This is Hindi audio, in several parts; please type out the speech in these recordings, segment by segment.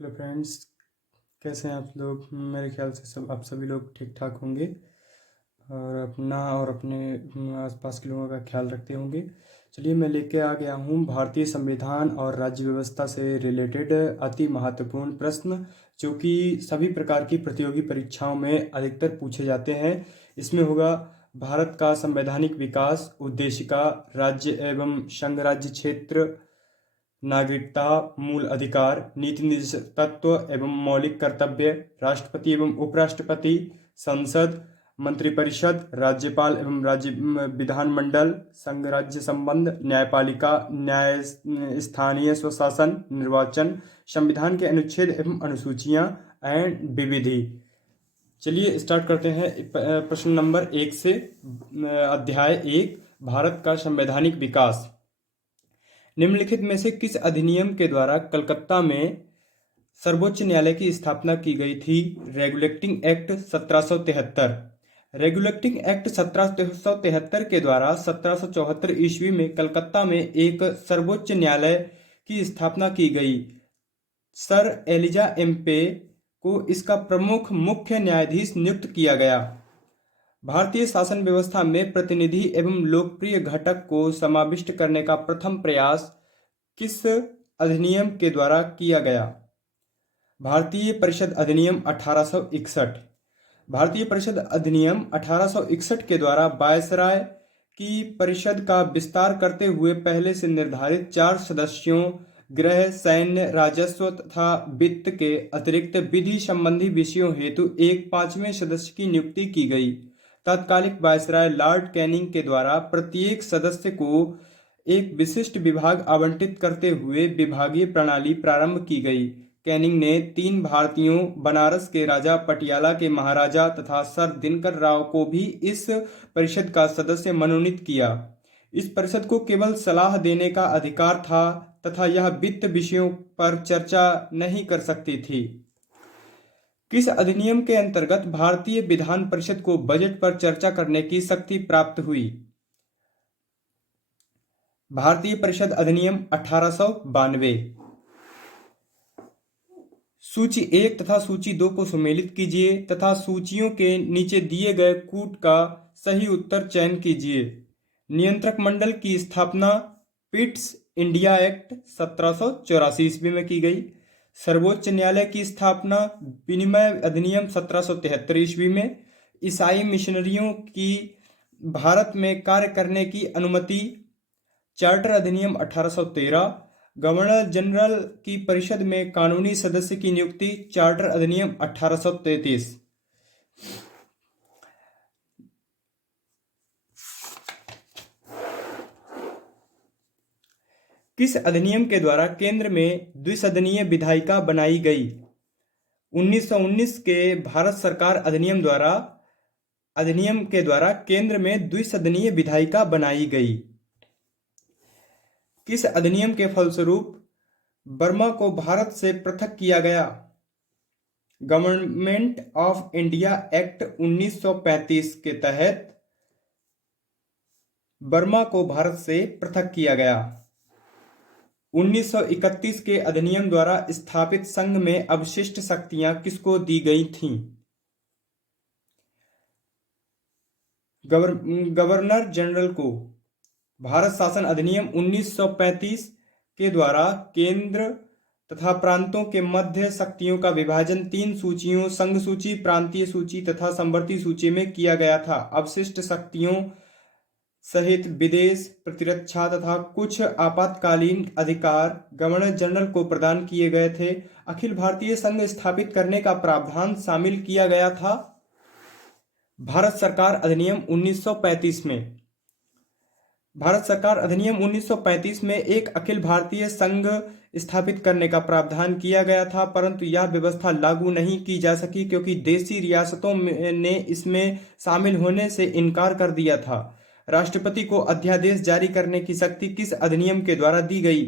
हेलो फ्रेंड्स, कैसे हैं आप लोग। मेरे ख्याल से आप सभी लोग ठीक ठाक होंगे और अपना और अपने आसपास के लोगों का ख्याल रखते होंगे। चलिए, मैं लेके आ गया हूँ भारतीय संविधान और राज्य व्यवस्था से रिलेटेड अति महत्वपूर्ण प्रश्न, जो कि सभी प्रकार की प्रतियोगी परीक्षाओं में अधिकतर पूछे जाते हैं। इसमें होगा भारत का संवैधानिक विकास, उद्देशिका, राज्य एवं संघ राज्य क्षेत्र, नागरिकता, मूल अधिकार, नीति निर्देशक तत्व एवं मौलिक कर्तव्य, राष्ट्रपति एवं उपराष्ट्रपति, संसद, मंत्रिपरिषद, राज्यपाल एवं राज्य विधानमंडल, संघ राज्य संबंध, न्यायपालिका, न्याय स्थानीय स्वशासन, निर्वाचन, संविधान के अनुच्छेद एवं अनुसूचियां एंड विविधि। चलिए स्टार्ट करते हैं प्रश्न नंबर 1 से। अध्याय 1, भारत का संवैधानिक विकास। निम्नलिखित में से किस अधिनियम के द्वारा कलकत्ता में सर्वोच्च न्यायालय की स्थापना की गई थी? Regulating act 1773। रेगुलेटिंग एक्ट 1773 के द्वारा 1774 ईस्वी में कलकत्ता में एक सर्वोच्च न्यायालय की स्थापना की गई। सर एलिजा एम्पे को इसका प्रमुख मुख्य न्यायाधीश नियुक्त किया गया। भारतीय शासन व्यवस्था में प्रतिनिधि एवं लोकप्रिय घटक को समाविष्ट करने का प्रथम प्रयास किस अधिनियम के द्वारा किया गया? भारतीय परिषद अधिनियम 1861। भारतीय परिषद अधिनियम 1861 के द्वारा वायसराय की परिषद का विस्तार करते हुए पहले से निर्धारित 4 सदस्यों, गृह, सैन्य, राजस्व तथा वित्त के अतिरिक्त विधि संबंधी विषयों हेतु एक 5वें सदस्य की नियुक्ति की गई। तत्कालिक वायसराय लॉर्ड कैनिंग के द्वारा प्रत्येक सदस्य को एक विशिष्ट विभाग आवंटित करते हुए विभागीय प्रणाली प्रारंभ की गई। कैनिंग ने 3 भारतीयों, बनारस के राजा, पटियाला के महाराजा तथा सर दिनकर राव को भी इस परिषद का सदस्य मनोनीत किया। इस परिषद को केवल सलाह देने का अधिकार था तथा यह वित्त विषयों पर चर्चा नहीं कर सकती थी। किस अधिनियम के अंतर्गत भारतीय विधान परिषद को बजट पर चर्चा करने की शक्ति प्राप्त हुई? भारतीय परिषद अधिनियम 1892। सूची 1 तथा सूची 2 को सम्मिलित कीजिए तथा सूचियों के नीचे दिए गए कूट का सही उत्तर चयन कीजिए। नियंत्रक मंडल की स्थापना पिट्स इंडिया एक्ट 1784 ईस्वी में की गई। सर्वोच्च न्यायालय की स्थापना विनिमय अधिनियम 1773 ईस्वी में। ईसाई मिशनरियों की भारत में कार्य करने की अनुमति चार्टर अधिनियम 1813। गवर्नर जनरल की परिषद में कानूनी सदस्य की नियुक्ति चार्टर अधिनियम 1833। किस अधिनियम के द्वारा केंद्र में द्विसदनीय विधायिका बनाई गई? 1919 के भारत सरकार अधिनियम के द्वारा केंद्र में द्विसदनीय विधायिका बनाई गई। किस अधिनियम के फलस्वरूप बर्मा को भारत से पृथक किया गया? गवर्नमेंट ऑफ इंडिया एक्ट 1935 के तहत बर्मा को भारत से पृथक किया गया। 1931 के अधिनियम द्वारा स्थापित संघ में अवशिष्ट शक्तियां किसको दी गई थीं? गवर्नर जनरल को। भारत शासन अधिनियम 1935 के द्वारा केंद्र तथा प्रांतों के मध्य शक्तियों का विभाजन 3 सूचियों, संघ सूची, प्रांतीय सूची तथा संवर्ती सूची में किया गया था। अवशिष्ट शक्तियों सहित विदेश, प्रतिरक्षा तथा कुछ आपातकालीन अधिकार गवर्नर जनरल को प्रदान किए गए थे। अखिल भारतीय संघ स्थापित करने का प्रावधान शामिल किया गया था भारत सरकार अधिनियम 1935 में। भारत सरकार अधिनियम 1935 में एक अखिल भारतीय संघ स्थापित करने का प्रावधान किया गया था, परंतु यह व्यवस्था लागू नहीं की जा सकी क्योंकि देशी रियासतों ने इसमें शामिल होने से इनकार कर दिया था। राष्ट्रपति को अध्यादेश जारी करने की शक्ति किस अधिनियम के द्वारा दी गई?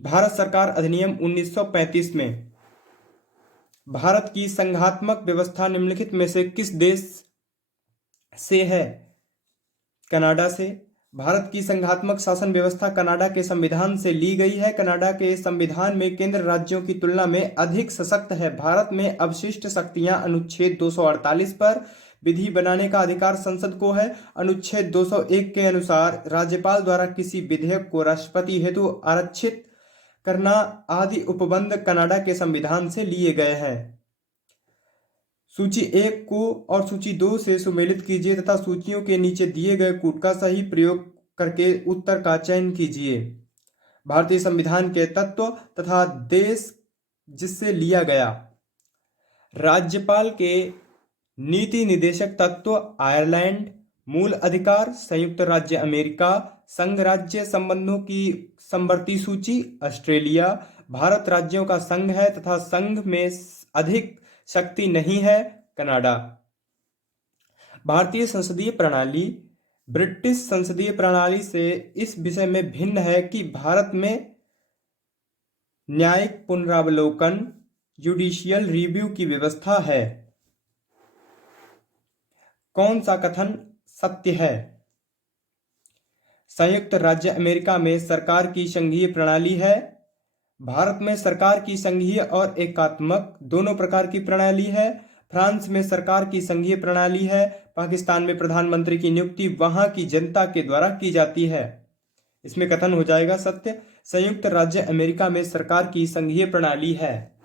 भारत सरकार अधिनियम 1935 में। भारत की संघात्मक व्यवस्था निम्नलिखित में से किस देश से है? कनाडा से, भारत की संघात्मक शासन व्यवस्था कनाडा के संविधान से ली गई है। कनाडा के संविधान में केंद्र राज्यों की तुलना में अधिक सशक्त है। भारत में अवशिष्ट शक्तियां अनुच्छेद 248 पर विधि बनाने का अधिकार संसद को है। अनुच्छेद 201 के अनुसार राज्यपाल द्वारा किसी विधेयक को राष्ट्रपति हेतु आरक्षित करना आदि उपबंध कनाडा के संविधान से लिए गए हैं। सूची 1 को और सूची 2 से सुमेलित कीजिए तथा सूचियों के नीचे दिए गए कूट का सही प्रयोग करके उत्तर का चयन कीजिए। भारतीय संविधान के तत्व तथा देश जिससे लिया गया। राज्यपाल के नीति निदेशक तत्व आयरलैंड, मूल अधिकार संयुक्त राज्य अमेरिका, संघ राज्य संबंधों की समवर्ती सूची ऑस्ट्रेलिया। भारत राज्यों का संघ है तथा संघ में अधिक शक्ति नहीं है कनाडा। भारतीय संसदीय प्रणाली ब्रिटिश संसदीय प्रणाली से इस विषय में भिन्न है कि भारत में न्यायिक पुनरावलोकन जुडिशियल रिव्यू की व्यवस्था है। कौन सा कथन सत्य है? संयुक्त राज्य अमेरिका में सरकार की संघीय प्रणाली है। भारत में सरकार की संघीय और एकात्मक दोनों प्रकार की प्रणाली है। फ्रांस में सरकार की संघीय प्रणाली है। पाकिस्तान में प्रधानमंत्री की नियुक्ति वहां की जनता के द्वारा की जाती है। इसमें कथन हो जाएगा सत्य। संयुक्त राज्य अमेरिका में सरकार की संघीय प्रणाली है।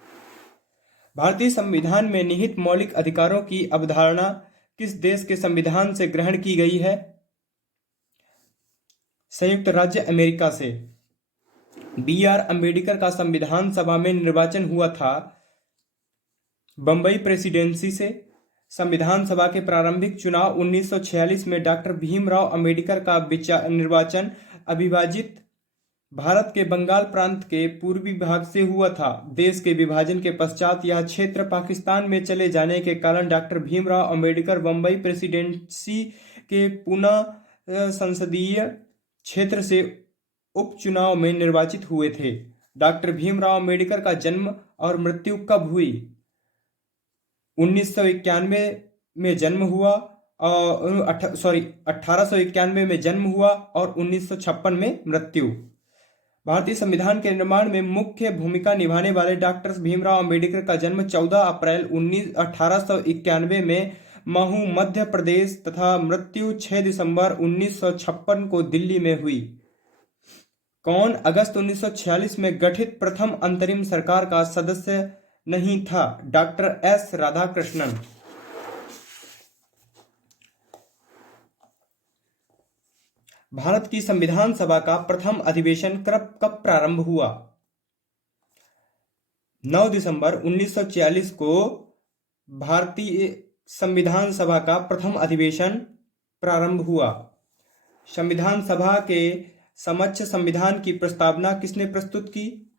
भारतीय संविधान में निहित मौलिक अधिकारों की अवधारणा किस देश के संविधान से ग्रहण की गई है? संयुक्त राज्य अमेरिका से। B.R. अम्बेडकर का संविधान सभा में निर्वाचन हुआ था बंबई प्रेसिडेंसी से। संविधान सभा के प्रारंभिक चुनाव 1946 में डॉक्टर भीमराव अम्बेडकर का निर्वाचन अविभाजित भारत के बंगाल प्रांत के पूर्वी भाग से हुआ था। देश के विभाजन के पश्चात यह क्षेत्र पाकिस्तान में चले जाने के कारण डॉक्टर भीमराव अम्बेडकर बंबई प्रेसिडेंसी के पुनः संसदीय क्षेत्र से उपचुनाव में निर्वाचित हुए थे। डॉक्टर भीमराव अम्बेडकर का जन्म और मृत्यु कब हुई? 1991 में जन्म हुआ और 1891 में जन्म हुआ और 1956 में मृत्यु। भारतीय संविधान के निर्माण में मुख्य भूमिका निभाने वाले डॉक्टर भीमराव अम्बेडकर का जन्म 14 अप्रैल 1891 में महू मध्य प्रदेश तथा मृत्यु 6 दिसंबर 1956 को दिल्ली में हुई। कौन अगस्त 1946 में गठित प्रथम अंतरिम सरकार का सदस्य नहीं था? Doctor S Radhakrishnan. भारत की संविधान सभा का प्रथम अधिवेशन कब प्रारंभ हुआ? 9 दिसंबर 1946 को भारतीय संविधान सभा का प्रथम अधिवेशन प्रारंभ हुआ। संविधान सभा के समक्ष संविधान की प्रस्तावना किसने प्रस्तुत की?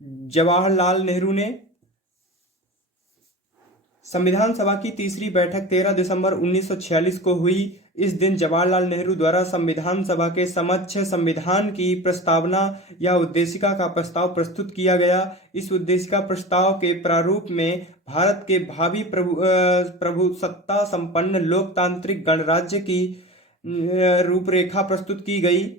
जवाहरलाल नेहरू ने। संविधान सभा की तीसरी बैठक 13 दिसंबर 1946 को हुई। इस दिन जवाहरलाल नेहरू द्वारा संविधान सभा के समक्ष संविधान की प्रस्तावना या उद्देशिका का प्रस्ताव प्रस्तुत किया गया। इस उद्देशिका प्रस्ताव के प्रारूप में भारत के भावी प्रभुसत्ता संपन्न लोकतांत्रिक गणराज्य की रूपरेखा प्रस्तुत की गई।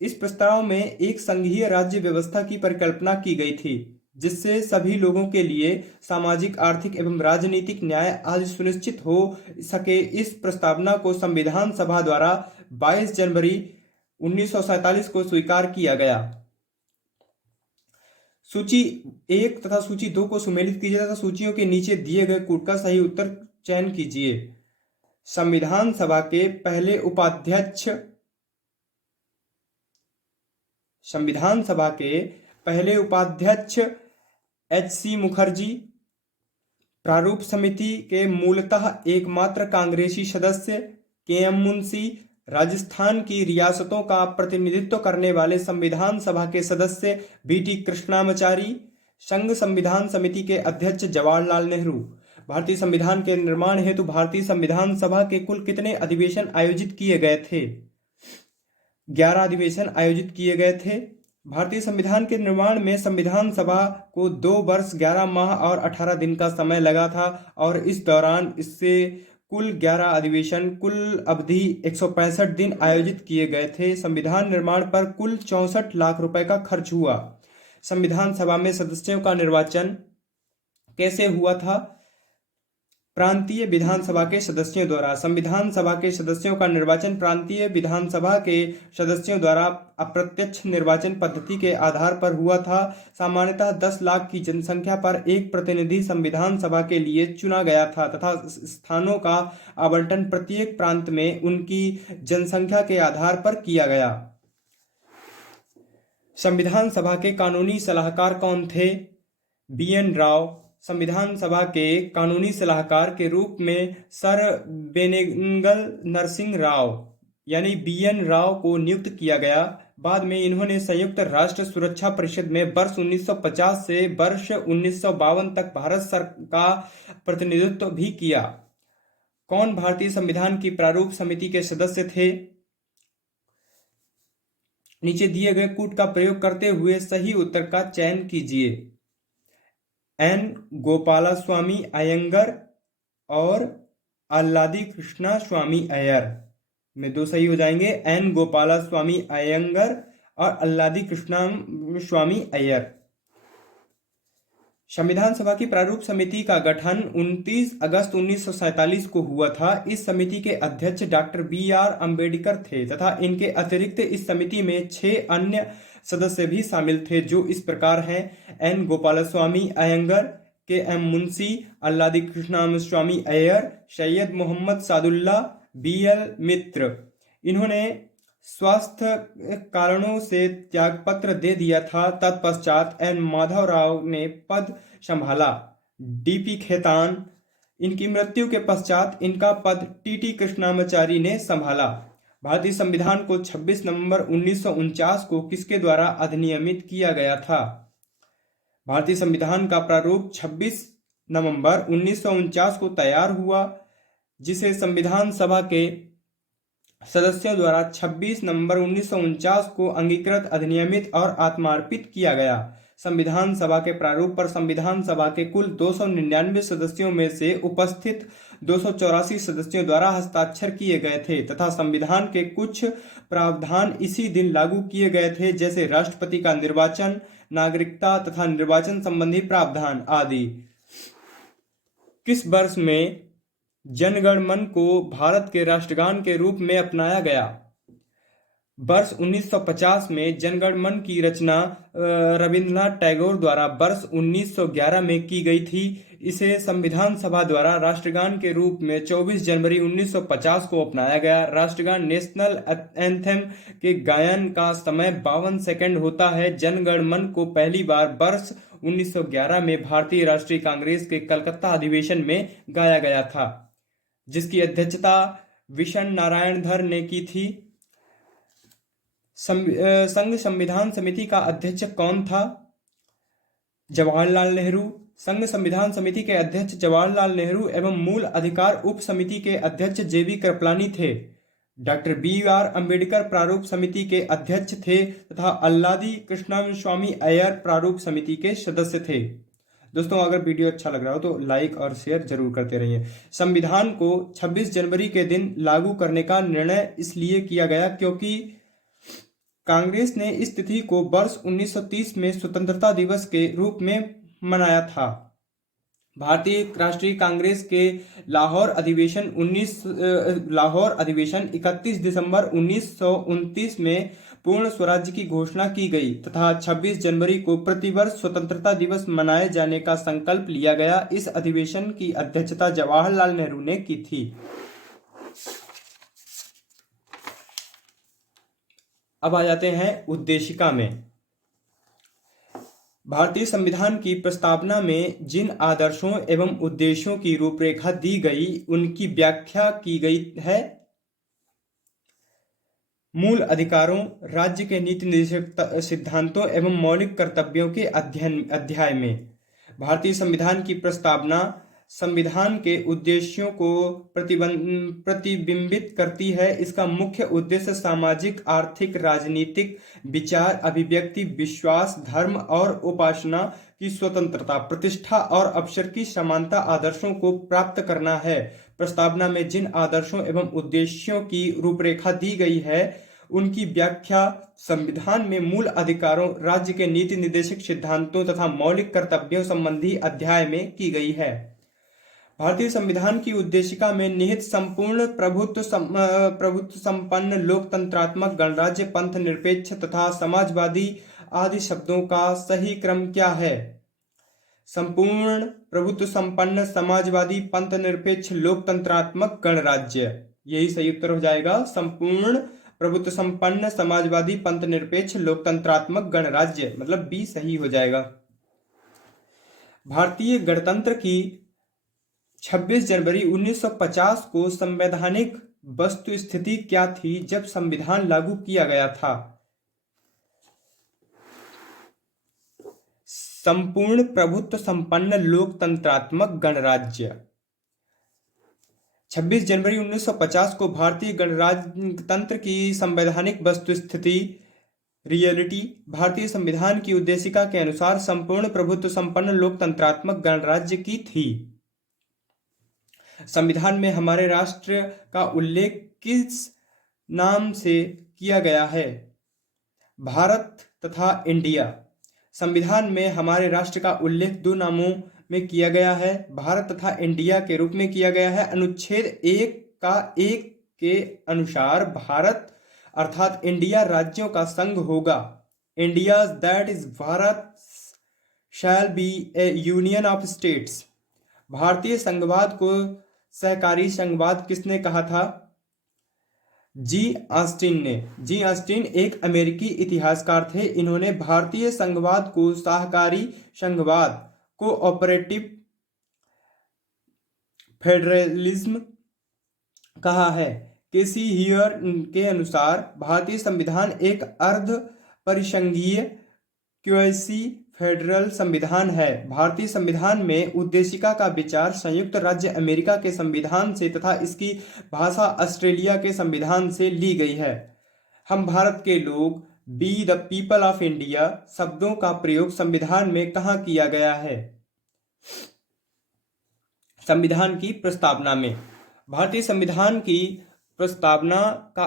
इस प्रस्ताव में एक संघीय राज्य व्यवस्था की परिकल्पना की गई थी जिससे सभी लोगों के लिए सामाजिक, आर्थिक एवं राजनीतिक न्याय आदि सुनिश्चित हो सके। इस प्रस्तावना को संविधान सभा द्वारा 22 जनवरी 1947 को स्वीकार किया गया। सूची 1 तथा सूची 2 को सुमेलित कीजिए तथा सूचियों के नीचे दिए गए कूट का सही उत्तर चयन कीजिए। संविधान सभा के पहले उपाध्यक्ष H.C. मुखर्जी। प्रारूप समिति के मूलतः एकमात्र कांग्रेसी सदस्य K.M. मुंशी। राजस्थान की रियासतों का प्रतिनिधित्व करने वाले संविधान सभा के सदस्य B.T. कृष्णामाचारी। संघ संविधान समिति के अध्यक्ष जवाहरलाल नेहरू। भारतीय संविधान के निर्माण हेतु भारतीय संविधान सभा के कुल कितने अधिवेशन आयोजित किए गए थे? 11 अधिवेशन आयोजित किए गए थे। भारतीय संविधान के निर्माण में संविधान सभा को 2 वर्ष 11 माह और 18 दिन का समय लगा था और इस दौरान इससे कुल 11 अधिवेशन कुल अवधि 165 दिन आयोजित किए गए थे। संविधान निर्माण पर कुल 64 लाख रुपए का खर्च हुआ। संविधान सभा में सदस्यों का निर्वाचन कैसे हुआ था? प्रांतीय विधानसभा के सदस्यों द्वारा। संविधान सभा के सदस्यों का निर्वाचन प्रांतीय विधानसभा के सदस्यों द्वारा अप्रत्यक्ष निर्वाचन पद्धति के आधार पर हुआ था। सामान्यतः 10 लाख की जनसंख्या पर एक प्रतिनिधि संविधान सभा के लिए चुना गया था तथा स्थानों का आवंटन प्रत्येक प्रांत में उनकी जनसंख्या के आधार पर किया गया। संविधान सभा के कानूनी सलाहकार कौन थे? BN राव। संविधान सभा के कानूनी सलाहकार के रूप में सर बेनेगल नरसिंह राव यानी BN राव को नियुक्त किया गया। बाद में इन्होंने संयुक्त राष्ट्र सुरक्षा परिषद में वर्ष 1950 से वर्ष 1952 तक भारत सरकार का प्रतिनिधित्व भी किया। कौन भारतीय संविधान की प्रारूप समिति के सदस्य थे? नीचे दिए गए कूट का प्रयोग करते हुए सही उत्तर का चयन कीजिए। N गोपालास्वामी अयंगर और अल्लादी कृष्णा स्वामी अय्यर में 2 सही हो जाएंगे। N गोपालास्वामी अयंगर और अल्लादी कृष्णा स्वामी अय्यर। संविधान सभा की प्रारूप समिति का गठन 29 अगस्त 1947 को हुआ था। इस समिति के अध्यक्ष डॉक्टर BR अम्बेडकर थे तथा इनके अतिरिक्त इस समिति में 6 अन्य सदस्य भी शामिल थे, जो इस प्रकार हैं: N Gopalaswamy Iyengar, KM Munshi, Alladi Krishnaswamy Iyer, Syed Mohammad Sadulla, BL मित्र। इन्होंने स्वास्थ्य कारणों से त्यागपत्र दे दिया था। तत्पश्चात N माधव राव ने पद संभाला। DP खेतान। इनकी मृत्यु के पश्चात इनका पद TT कृष्णामाचारी ने संभाला। भारतीय संविधान को 26 नवंबर 1949 को किसके द्वारा अधिनियमित किया गया था? भारतीय संविधान का प्रारूप 26 नवंबर 1949 को तैयार हुआ, जिसे संविधान सभा के सदस्यों द्वारा 26 नवंबर 1949 को अंगीकृत, अधिनियमित और आत्मार्पित किया गया। संविधान सभा के प्रारूप पर संविधान सभा के कुल 299 सदस्यों में से उपस्थित 284 सदस्यों द्वारा हस्ताक्षर किए गए थे तथा संविधान के कुछ प्रावधान इसी दिन लागू किए गए थे, जैसे राष्ट्रपति का निर्वाचन, नागरिकता तथा निर्वाचन संबंधी प्रावधान आदि। किस वर्ष में जनगण मन को भारत के राष्ट्रगान के रूप में अपनाया गया? वर्ष 1950 में जनगण मन की रचना रविंद्रनाथ टैगोर द्वारा वर्ष 1911 में की गई थी। इसे संविधान सभा द्वारा राष्ट्रगान के रूप में 24 जनवरी 1950 को अपनाया गया। राष्ट्रगान नेशनल एंथम के गायन का समय 52 सेकंड होता है। जनगण मन को पहली बार वर्ष 1911 में भारतीय राष्ट्रीय कांग्रेस के कलकत्ता अधिवेशन में गाया गया था, जिसकी अध्यक्षता विशन नारायण धर ने की थी। संघ संविधान समिति का अध्यक्ष कौन था? जवाहरलाल नेहरू। संघ संविधान समिति के अध्यक्ष जवाहरलाल नेहरू एवं मूल अधिकार उप समिति के अध्यक्ष JB कृपलानी थे। डॉक्टर BR अम्बेडकर प्रारूप समिति के अध्यक्ष थे तथा अल्लादी कृष्णस्वामी अय्यर प्रारूप समिति के सदस्य थे। दोस्तों, अगर वीडियो अच्छा लग रहा हो तो लाइक और शेयर जरूर करते रहिए। संविधान को 26 जनवरी के दिन लागू करने का निर्णय इसलिए किया गया क्योंकि कांग्रेस ने इस तिथि को वर्ष 1930 में स्वतंत्रता दिवस के रूप में मनाया था। भारतीय राष्ट्रीय कांग्रेस के लाहौर अधिवेशन 31 दिसंबर 1929 में पूर्ण स्वराज्य की घोषणा की गई तथा 26 जनवरी को प्रतिवर्ष स्वतंत्रता दिवस मनाए जाने का संकल्प लिया गया। इस अधिवेशन की अध्यक्षता जवाहरलाल नेहरू ने की थी। अब आ जाते हैं उद्देशिका में। भारतीय संविधान की प्रस्तावना में जिन आदर्शों एवं उद्देश्यों की रूपरेखा दी गई, उनकी व्याख्या की गई है। मूल अधिकारों, राज्य के नीति निर्देशक सिद्धांतों एवं मौलिक कर्तव्यों के अध्याय में। भारतीय संविधान की प्रस्तावना संविधान के उद्देश्यों को प्रतिबिंबित करती है। इसका मुख्य उद्देश्य सामाजिक, आर्थिक, राजनीतिक, विचार, अभिव्यक्ति, विश्वास, धर्म और उपासना की स्वतंत्रता, प्रतिष्ठा और अवसर की समानता आदर्शों को प्राप्त करना है। प्रस्तावना में जिन आदर्शों एवं उद्देश्यों की रूपरेखा दी गई है उनकी व्याख्या संविधान में मूल अधिकारों, राज्य के नीति निर्देशक सिद्धांतों तथा मौलिक कर्तव्यों संबंधी अध्याय में की गई है। भारतीय संविधान की उद्देशिका में निहित संपूर्ण प्रभुत्व संपन्न लोकतंत्रात्मक गणराज्य, पंथ निरपेक्ष तथा समाजवादी आदि शब्दों का सही क्रम क्या है? संपूर्ण प्रभुत्व संपन्न समाजवादी पंथ निरपेक्ष लोकतंत्रात्मक गणराज्य, यही सही उत्तर हो जाएगा। संपूर्ण प्रभुत्व संपन्न समाजवादी पंथ निरपेक्ष लोकतंत्रात्मक गणराज्य, मतलब बी सही हो जाएगा। भारतीय गणतंत्र की 26 जनवरी 1950 को संवैधानिक वस्तुस्थिति क्या थी जब संविधान लागू किया गया था? संपूर्ण प्रभुत्व संपन्न लोकतंत्रात्मक गणराज्य। 26 जनवरी 1950 को भारतीय गणतंत्र की संवैधानिक वस्तुस्थिति रियलिटी भारतीय संविधान की उद्देशिका के अनुसार संपूर्ण प्रभुत्व संपन्न लोकतंत्रात्मक गणराज्य की थी। संविधान में हमारे राष्ट्र का उल्लेख किस नाम से किया गया है? भारत तथा इंडिया। संविधान में हमारे राष्ट्र का उल्लेख दो नामों में किया गया है, भारत तथा इंडिया के रूप में किया गया है। अनुच्छेद 1 के अनुसार भारत अर्थात इंडिया राज्यों का संघ होगा। India that is Bharat shall be A union of states. भारतीय संघवाद को सहकारी संघवाद किसने कहा था? जी ऑस्टिन ने। जी ऑस्टिन एक अमेरिकी इतिहासकार थे। इन्होंने भारतीय संघवाद को सहकारी संघवाद, कोऑपरेटिव फेडरलिज्म कहा है। केसी हियर के अनुसार भारतीय संविधान एक अर्ध परिसंघीय क्वेसी फेडरल संविधान है। भारतीय संविधान में उद्देशिका का विचार संयुक्त राज्य अमेरिका के संविधान से तथा इसकी भाषा ऑस्ट्रेलिया के संविधान से ली गई है। हम भारत के लोग, be the people of India शब्दों का प्रयोग संविधान में कहाँ किया गया है? संविधान की प्रस्तावना में। भारतीय संविधान की प्रस्तावना का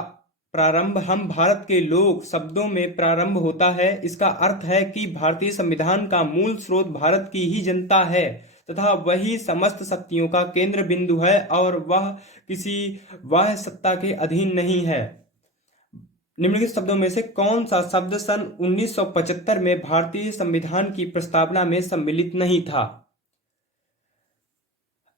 प्रारंभ हम भारत के लोग शब्दों में प्रारंभ होता है। इसका अर्थ है कि भारतीय संविधान का मूल स्रोत भारत की ही जनता है तथा वही समस्त शक्तियों का केंद्र बिंदु है और वह किसी बाह्य सत्ता के अधीन नहीं है। निम्नलिखित शब्दों में से कौन सा शब्द सन 1975 में भारतीय संविधान की प्रस्तावना में सम्मिलित नहीं था?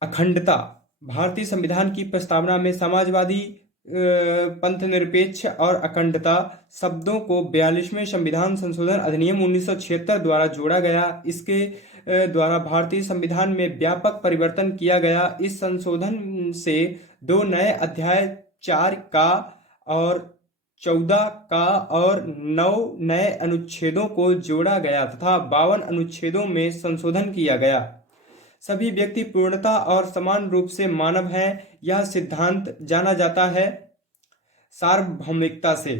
अखंडता। भारतीय संविधान की प्रस्तावना में समाजवादी, पंथ निरपेक्ष और अखंडता शब्दों को 42वें संविधान संशोधन अधिनियम 1976 द्वारा जोड़ा गया। इसके द्वारा भारतीय संविधान में व्यापक परिवर्तन किया गया। इस संशोधन से 2 नए अध्याय 4 का और 14 का और 9 नए अनुच्छेदों को जोड़ा गया तथा 52 अनुच्छेदों में संशोधन किया गया। सभी व्यक्ति पूर्णता और समान रूप से मानव हैं, यह सिद्धांत जाना जाता है सार्वभौमिकता से।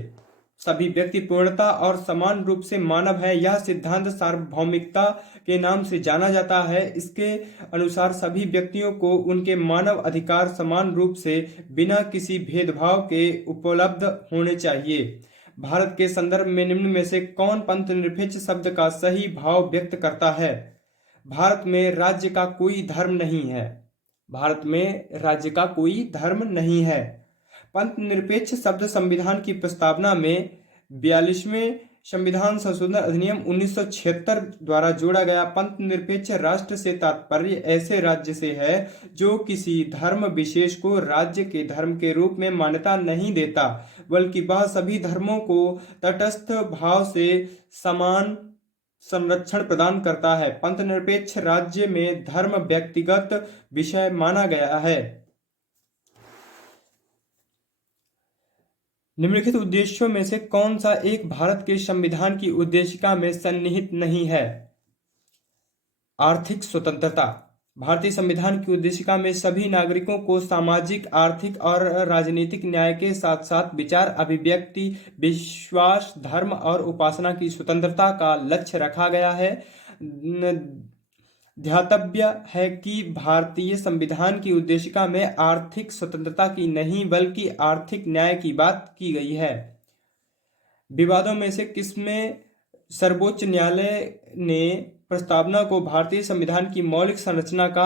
सभी व्यक्ति पूर्णता और समान रूप से मानव है, यह सिद्धांत सार्वभौमिकता के नाम से जाना जाता है। इसके अनुसार सभी व्यक्तियों को उनके मानव अधिकार समान रूप से बिना किसी भेदभाव के उपलब्ध होने चाहिए। भारत के संदर्भ में निम्न में से कौन पंथ निरपेक्ष शब्द का सही भाव व्यक्त करता है? भारत में राज्य का कोई धर्म नहीं है। भारत में राज्य का कोई धर्म नहीं है। पंथ निरपेक्ष शब्द संविधान की प्रस्तावना में 42वें संविधान संशोधन अधिनियम 1976 द्वारा जोड़ा गया। पंथ निरपेक्ष राष्ट्र से तात्पर्य ऐसे राज्य से है जो किसी धर्म विशेष को राज्य के धर्म के रूप में मान्यता नहीं देता, बल्कि वह सभी धर्मों को तटस्थ भाव से समान संरक्षण प्रदान करता है। पंथ निरपेक्ष राज्य में धर्म व्यक्तिगत विषय माना गया है। निम्नलिखित उद्देश्यों में से कौन सा एक भारत के संविधान की उद्देशिका में सन्निहित नहीं है? आर्थिक स्वतंत्रता। भारतीय संविधान की उद्देशिका में सभी नागरिकों को सामाजिक, आर्थिक और राजनीतिक न्याय के साथ साथ विचार, अभिव्यक्ति, विश्वास, धर्म और उपासना की स्वतंत्रता का लक्ष्य रखा गया है। ध्यातव्य है कि भारतीय संविधान की उद्देशिका में आर्थिक स्वतंत्रता की नहीं बल्कि आर्थिक न्याय की बात की गई है। विवादों में से किसमें सर्वोच्च न्यायालय ने प्रस्तावना को भारतीय संविधान की मौलिक संरचना का